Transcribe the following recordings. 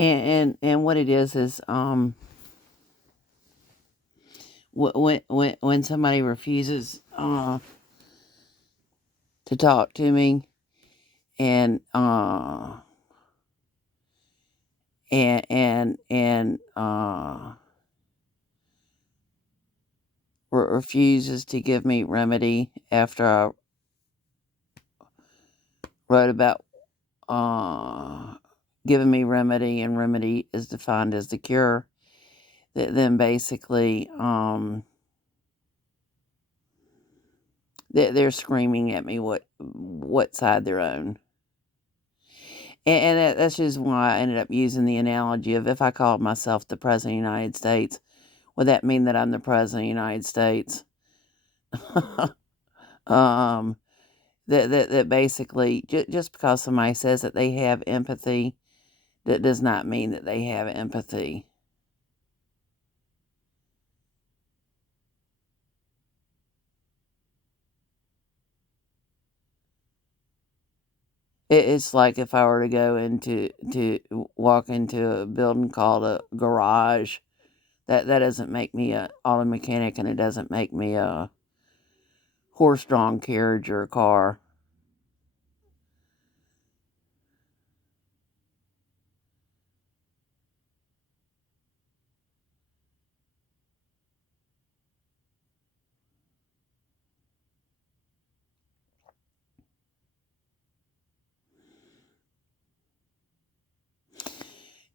And what it is when somebody refuses to talk to me, and refuses to give me remedy after I wrote about uh giving me remedy, and remedy is defined as the cure, then basically they're screaming at me what side they're on. And that's just why I ended up using the analogy of, if I called myself the President of the United States, would that mean that I'm the President of the United States? um, that basically, just because somebody says that they have empathy, that does not mean that they have empathy. It's like if I were to go to walk into a building called a garage, that doesn't make me a auto mechanic, and it doesn't make me a horse-drawn carriage or a car.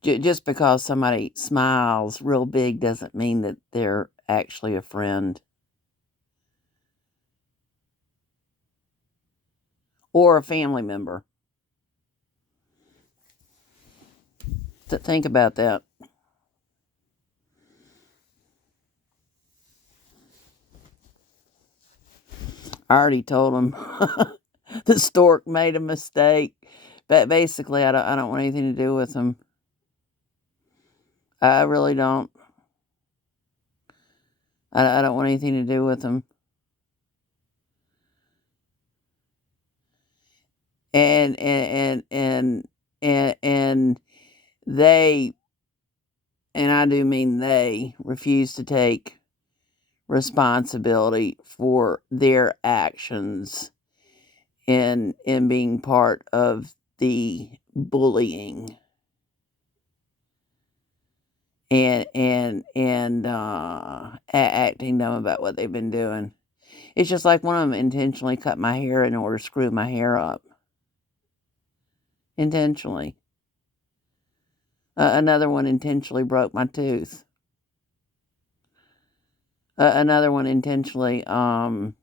Just because somebody smiles real big doesn't mean that they're actually a friend or a family member. Think about that. I already told him the stork made a mistake, but basically, I don't want anything to do with him. I really don't. I don't want anything to do with him. And they, and I do mean they, refuse to take responsibility for their actions in being part of the bullying, and acting dumb about what they've been doing. It's just like one of them intentionally cut my hair in order to screw my hair up. Intentionally. Another one intentionally broke my tooth. Another one intentionally had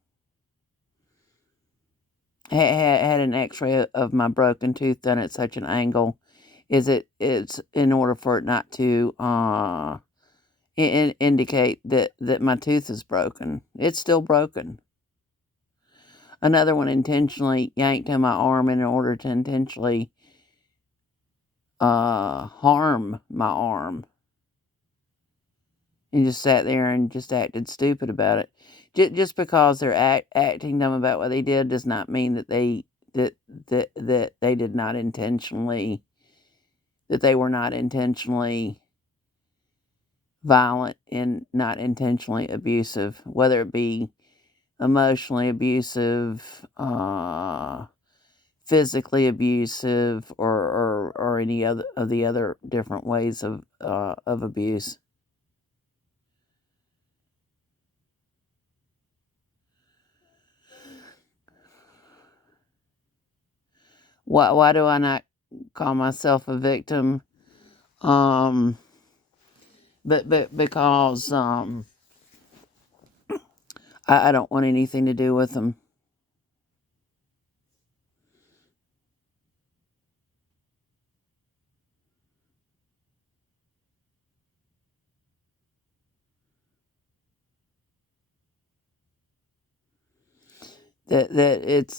an X-ray of my broken tooth done at such an angle, it's in order for it not to indicate that my tooth is broken. It's still broken. Another one intentionally yanked on my arm in order to intentionally harm my arm, and just sat there and just acted stupid about it. Just because they're acting dumb about what they did does not mean that they did not intentionally, that they were not intentionally violent and not intentionally abusive, whether it be emotionally abusive, physically abusive, or any other of the other different ways of abuse. Why do I not call myself a victim? Um, but because I don't want anything to do with them. That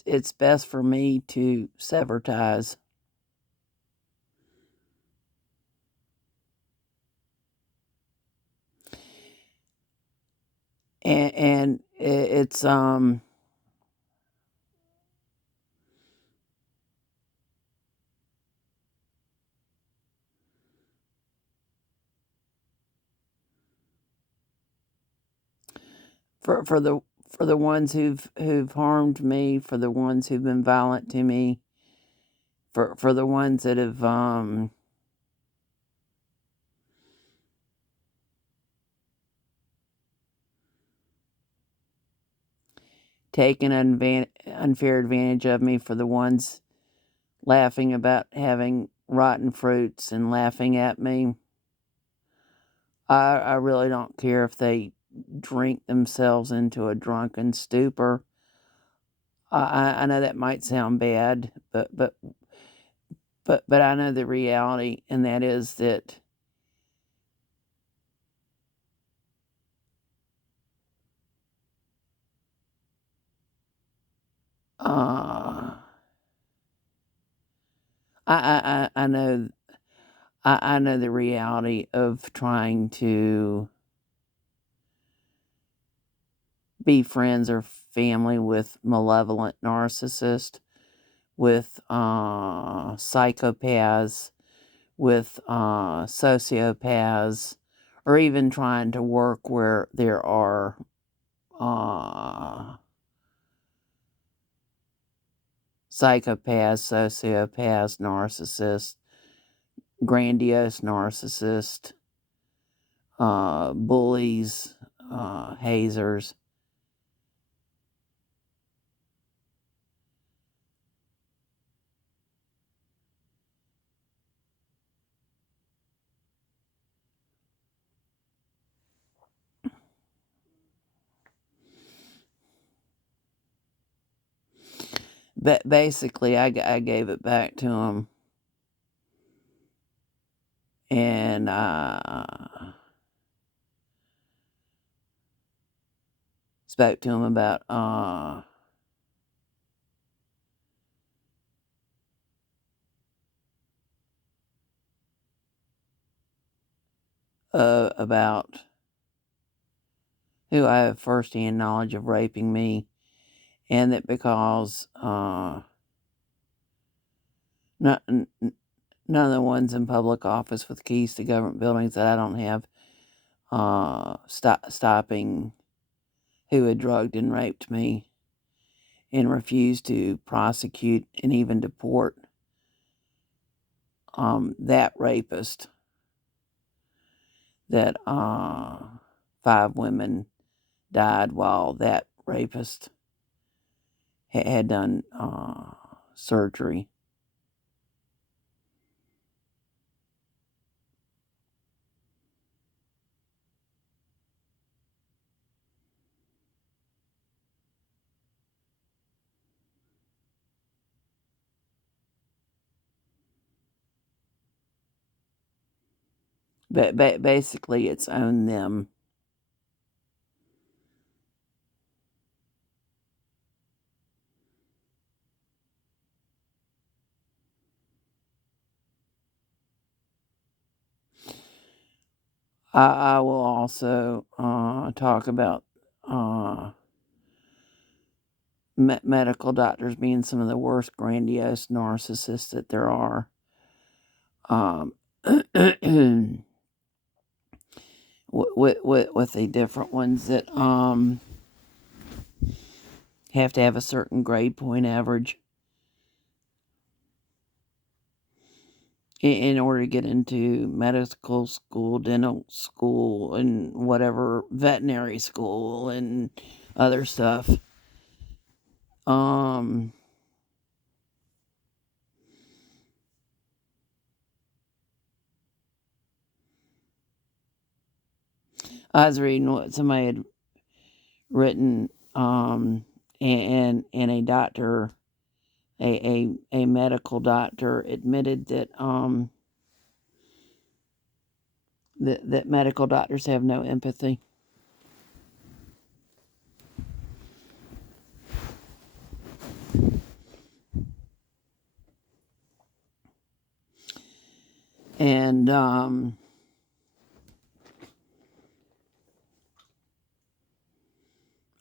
it's best for me to sever ties. And it's for the ones who've harmed me, for the ones who've been violent to me, for the ones that have taken unfair advantage of me, for the ones laughing about having rotten fruits and laughing at me. I really don't care if they drink themselves into a drunken stupor. I know that might sound bad, but I know the reality, and that is that I know I know the reality of trying to be friends or family with malevolent narcissists, with psychopaths, with sociopaths, or even trying to work where there are psychopaths, sociopaths, narcissists, grandiose narcissists, bullies, hazers. But basically, I gave it back to him, and spoke to him about about who I have firsthand knowledge of raping me, and that because not, none of the ones in public office with keys to government buildings that I don't have stopping who had drugged and raped me, and refused to prosecute and even deport that rapist, that 5 women died while that rapist had done surgery. But basically, it's own them. I will also talk about medical doctors being some of the worst grandiose narcissists that there are. With the different ones that have to have a certain grade point average in order to get into medical school, dental school, and whatever, veterinary school, and other stuff. I was reading what somebody had written, and a doctor, a medical doctor, admitted that that medical doctors have no empathy. And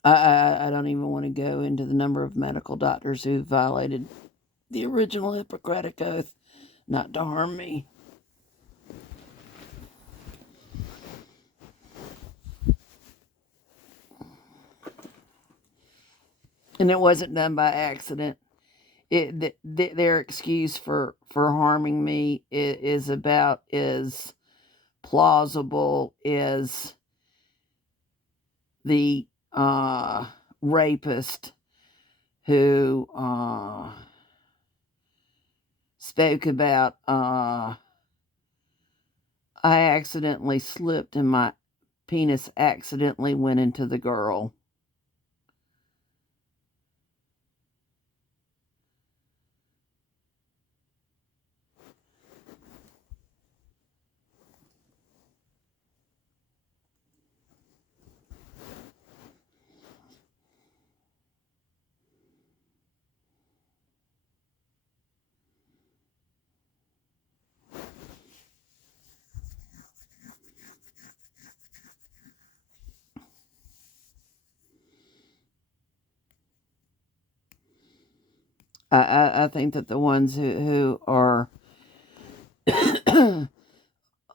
I don't even want to go into the number of medical doctors who violated the original Hippocratic Oath not to harm me. and it wasn't done by accident. Their excuse for harming me is about as plausible as the rapist who spoke about I accidentally slipped and my penis accidentally went into the girl. I think that the ones who are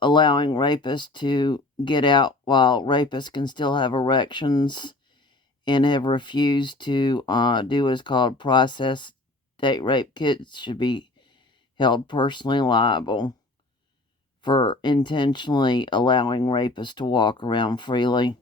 allowing rapists to get out while rapists can still have erections and have refused to do what is called process date rape kits should be held personally liable for intentionally allowing rapists to walk around freely.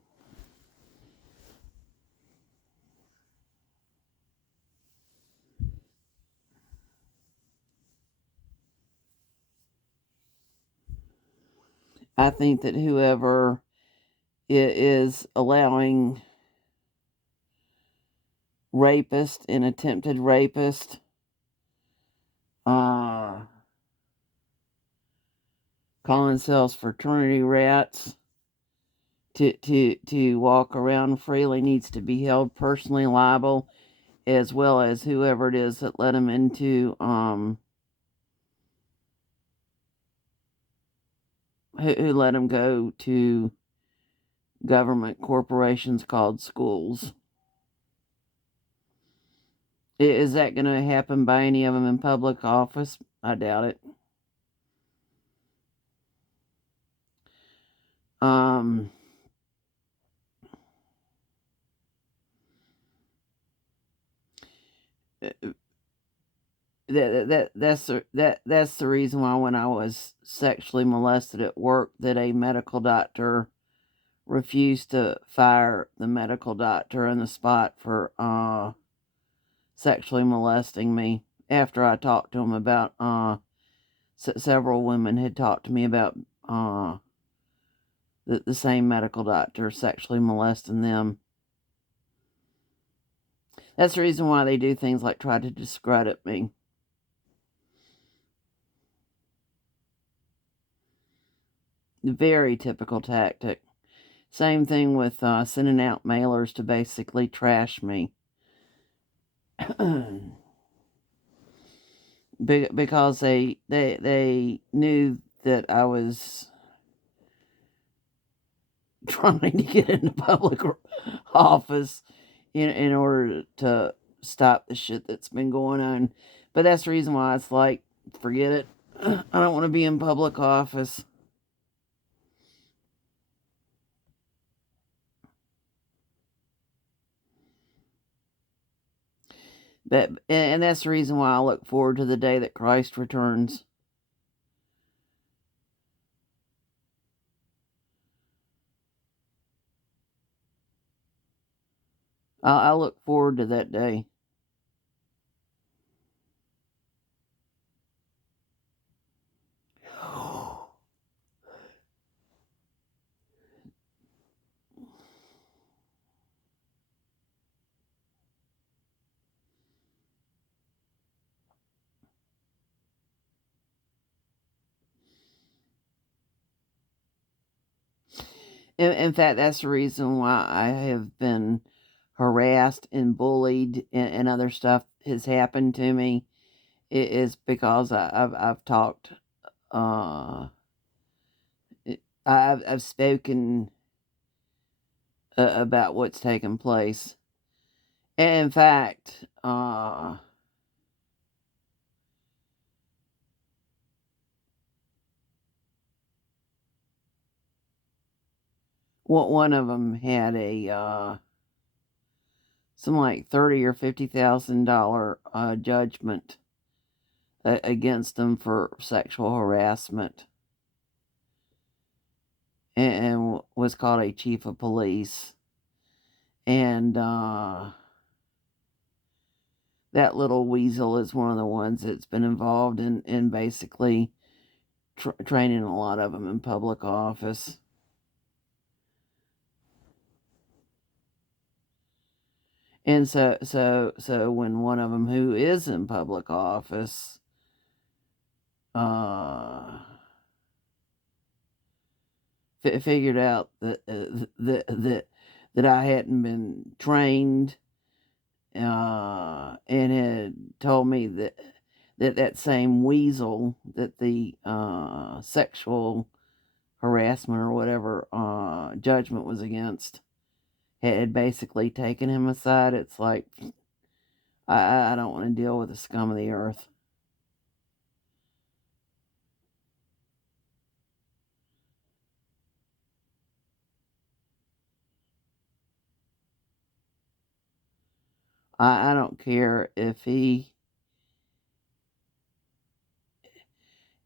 I think that whoever is allowing rapist and attempted rapist calling themselves fraternity rats to walk around freely needs to be held personally liable, as well as whoever it is that let them into who let them go to government corporations called schools. Is that going to happen by any of them in public office? I doubt it. Um, that's the reason why when I was sexually molested at work that a medical doctor refused to fire the medical doctor on the spot for sexually molesting me after I talked to him about several women had talked to me about the same medical doctor sexually molesting them. That's the reason why they do things like try to discredit me. Very typical tactic. Same thing with sending out mailers to basically trash me. Because they knew that I was trying to get into public office in order to stop the shit that's been going on. But that's the reason why it's like, forget it. I don't want to be in public office. And that's the reason why I look forward to the day that Christ returns. I look forward to that day. In fact, that's the reason why I have been harassed and bullied and other stuff has happened to me. It is because I've talked, I've spoken about what's taken place. And in fact, one of them had a some like $30,000 or $50,000 judgment against them for sexual harassment, and was called a chief of police. And that little weasel is one of the ones that's been involved in basically training a lot of them in public office. And so when one of them who is in public office figured out that I hadn't been trained, and had told me that same weasel that the sexual harassment or whatever judgment was against had basically taken him aside. It's like, I don't want to deal with the scum of the earth. I don't care if he.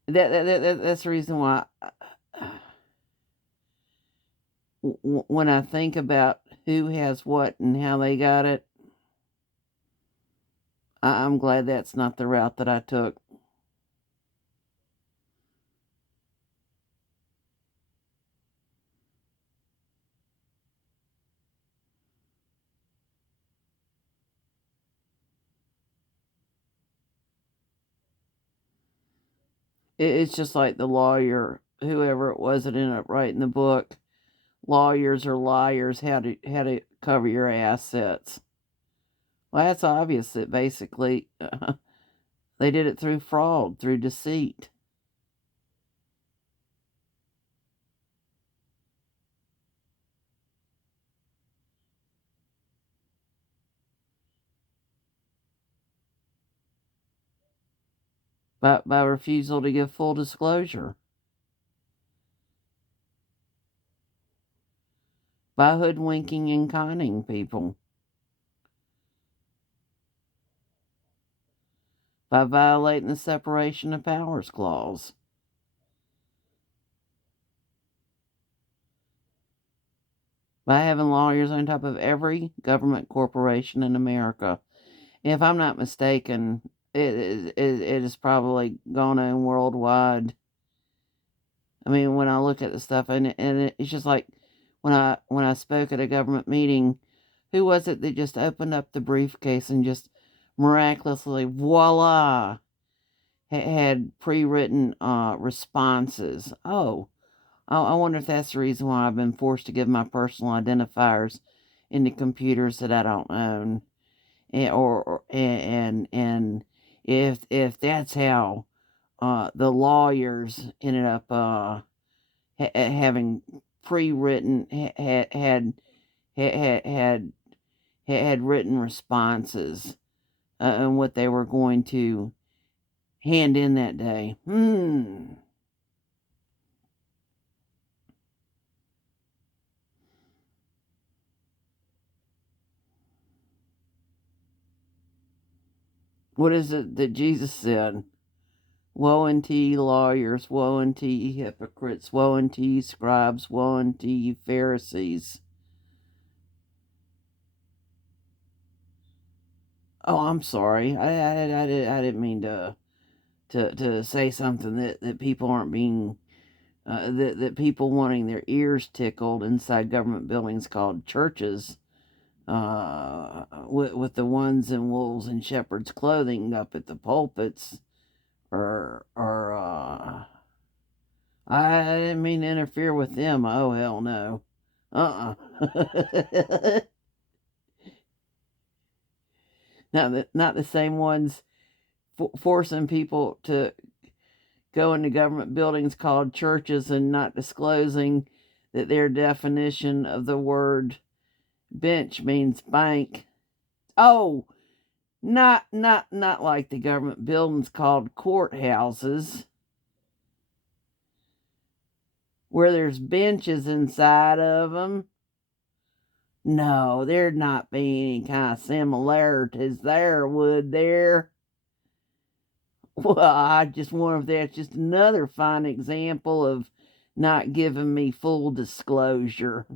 That's the reason why. When I think about who has what and how they got it, I'm glad that's not the route that I took. It's just like the lawyer, whoever it was that ended up writing the book. Lawyers are liars. How to cover your assets. Well, that's obvious that basically they did it through fraud, through deceit. By refusal to give full disclosure. By hoodwinking and conning people. By violating the separation of powers clause. By having lawyers on top of every government corporation in America. If I'm not mistaken, it is probably gone on worldwide. I mean, when I look at the stuff, and it's just like when I spoke at a government meeting, who was it that just opened up the briefcase and just miraculously, voila, had pre-written responses? Oh, I wonder if that's the reason why I've been forced to give my personal identifiers into computers that I don't own, and if that's how the lawyers ended up having pre-written had written responses and what they were going to hand in that day. What is it that Jesus said? Woe unto ye lawyers, woe unto ye hypocrites, woe unto ye scribes, woe unto ye Pharisees. Oh, I'm sorry. I didn't mean to say something that people aren't being that people wanting their ears tickled inside government buildings called churches, with the ones in wolves and shepherds clothing up at the pulpits, or I didn't mean to interfere with them. Oh, hell no. Uh-uh. Not the same ones forcing people to go into government buildings called churches and not disclosing that their definition of the word bench means bank. Oh, not like the government buildings called courthouses, where there's benches inside of them. No, there'd not be any kind of similarities there, would there? Well, I just wonder if that's just another fine example of not giving me full disclosure.